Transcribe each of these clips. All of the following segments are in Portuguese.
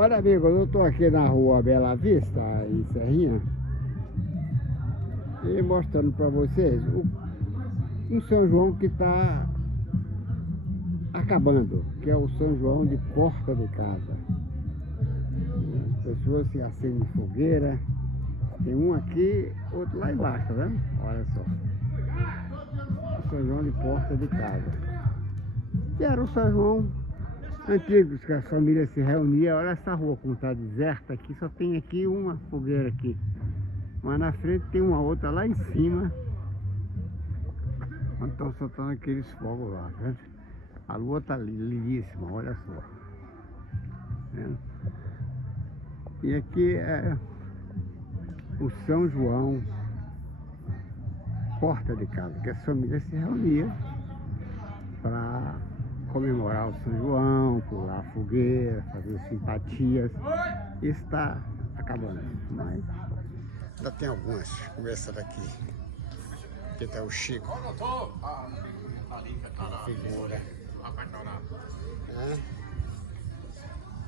Olha, amigo, eu estou aqui na rua Bela Vista, em Serrinha, e mostrando para vocês um São João que está acabando, que é o São João de porta de casa. As pessoas se acendem fogueira, tem um aqui, outro lá embaixo, tá vendo? Olha só, o São João de porta de casa, que era o São João antigos, que as famílias se reuniam. Olha essa rua como está deserta aqui, só tem aqui uma fogueira aqui, mas na frente tem uma outra lá em cima, onde estão soltando aqueles fogos lá, tá vendo? A lua está lindíssima, olha só, tá vendo? E aqui é o São João porta de casa, que as famílias se reuniam para comemorar o São João, pular fogueira, fazer simpatias. Está acabando, mas ainda tem algumas conversando aqui. Aqui está o Chico, a figura.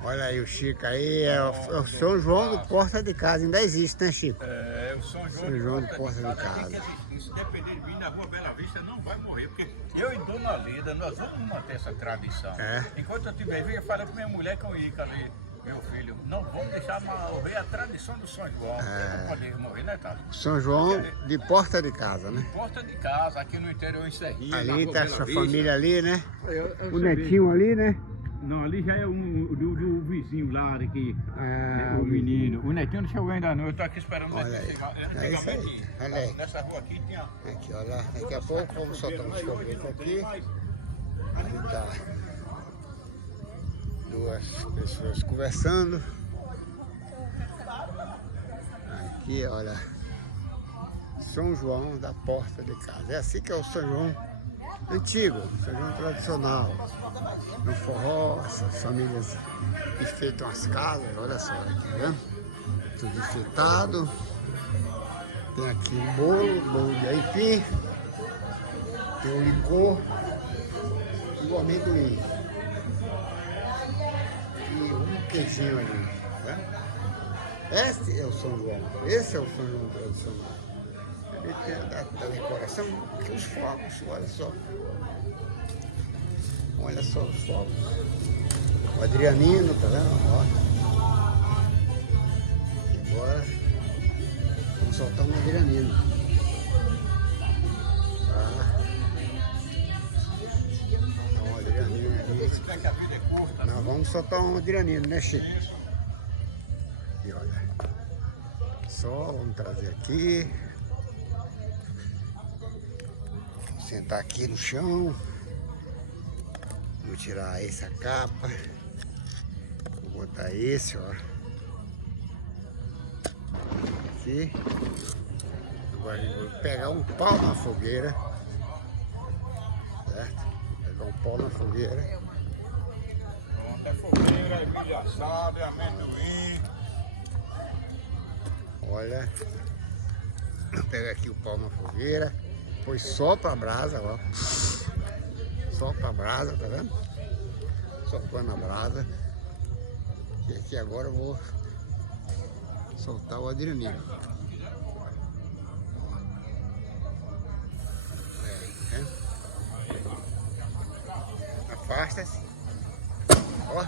Olha aí o Chico aí, é o São João do porta de casa, ainda existe, né, Chico? É, o São João de porta de casa. Se depender de mim, na rua Bela Vista não vai morrer, porque eu e Dona Lida, nós vamos manter essa tradição. É. Enquanto eu estiver vivo, eu falei com minha mulher, com o Ica ali, meu filho, não vamos deixar morrer a tradição do São João, porque não pode morrer, né, Carlos? São João de porta de casa, né? Porta de casa, aqui no interior em Serrinha. Ali na tá a Rua sua Bela família ali, né? Eu O netinho ali, né? Não, ali já é do vizinho lá, que Ah, o menino. O netinho não chegou ainda não, eu tô aqui esperando o Olha netinho aí. chegar. É isso aí, olha aí. Nessa rua aqui tinha... Aqui, olha, daqui a pouco vamos soltar um foguete aqui. Ali tá duas pessoas conversando. Aqui, olha, São João da porta de casa. É assim que é o São João antigo, São João tradicional. No forró, essas famílias enfeitam as casas, olha só, tá vendo? Tudo enfeitado. Tem aqui um bolo de aipim, tem o licor e o amendoim. E um queijinho ali, né? Esse é o São João, esse é o São João tradicional. Ele tem da decoração, aqui os fogos, olha só. Olha só os fogos. O Adrianino, tá vendo? Ó. E agora vamos soltar um Adrianino. Tá? Então, um Adrianino ali. Nós vamos soltar um Adrianino, né, Chico? E olha. Só vamos trazer aqui. Vou sentar aqui no chão. Vou tirar essa capa. Vou botar esse, ó. Aqui. Agora eu vou pegar um pau na fogueira. Certo? Pegar um pau na fogueira. Pronto, é fogueira, é milho assado, é amendoim. Olha. Pega aqui o pau na fogueira. Depois sopra a brasa, ó. Sopra a brasa, tá vendo? Soprando a brasa. E aqui agora eu vou soltar o Adrianino. É, né? Afasta-se. Ó.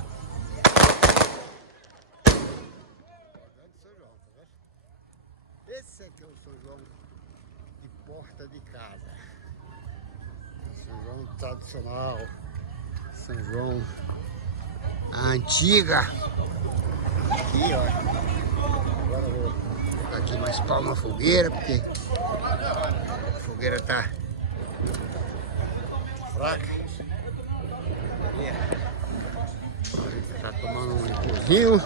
Esse aqui é o São João de porta de casa. São João tradicional, São João a antiga. Aqui, ó. Agora eu vou botar aqui mais pau na fogueira, porque a fogueira tá fraca. Tá tomando um licorzinho.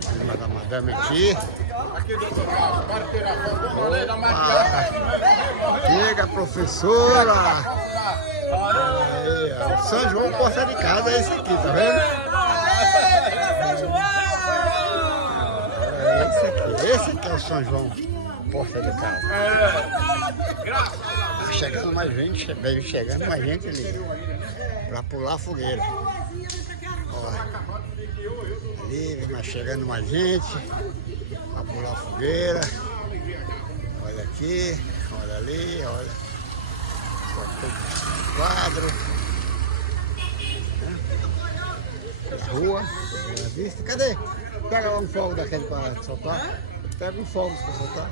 Cima da madame aqui. Chega, professora! Aí, o São João porta de casa é esse aqui, tá vendo? É esse aqui, esse aqui é o São João porta de casa. Tá chegando mais gente, vem chegando mais gente ali pra pular a fogueira. Ó. ali, vai chegando mais gente. Vai pular a fogueira. Olha aqui, olha ali, olha. Cortou o quadro. Rua, na vista. Cadê? Pega lá um fogo daquele para soltar. Pega um fogo para soltar.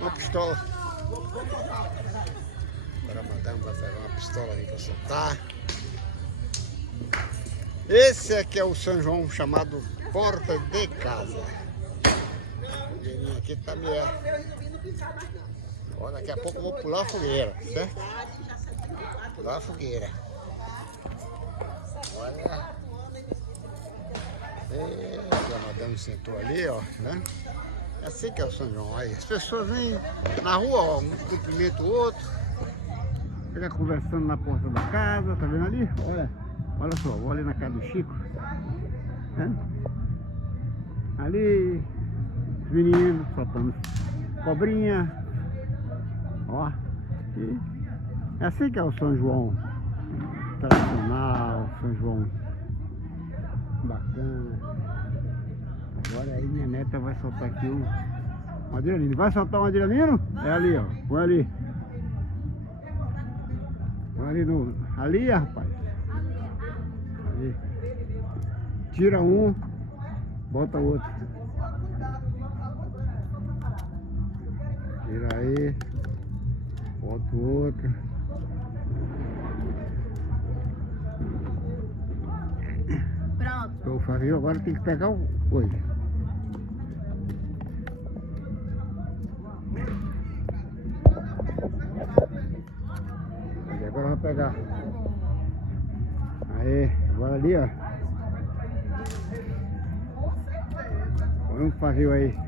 Uma pistola. Agora a madame vai pegar uma pistola ali para soltar. Esse aqui é o São João chamado Porta de Casa. A fogueirinha aqui tá meio. Ó, daqui a pouco eu vou pular a fogueira, certo? Pular a fogueira. Olha. A madame sentou ali, ó, né? É assim que é o São João. Aí as pessoas vêm na rua, ó, um cumprimenta o outro. Fica conversando na porta da casa, tá vendo ali? Olha só, olha ali na casa do Chico. Né? Ali, os meninos soltando cobrinha. Ó, e é assim que é o São João tradicional, São João bacana. Agora aí minha neta vai soltar aqui um adrenalino. Vai soltar um adrenalino? É ali, ó. Põe ali. Põe ali no. Ali, rapaz. Ali. Tira um, bota outro. Tira aí. Bota o outro. Pronto. Eu falei, agora tem que pegar o coisa. Agora vai pegar. Aí, agora ali, ó. Põe um pavio aí.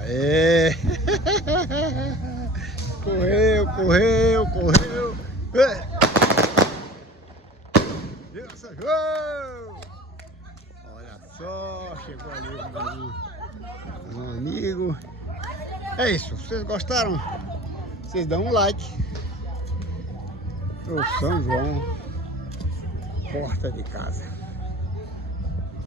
Aê! Correu! Viu, São João? Olha só, chegou ali um amigo. É isso, vocês gostaram? Vocês dão um like. O São João, porta de casa.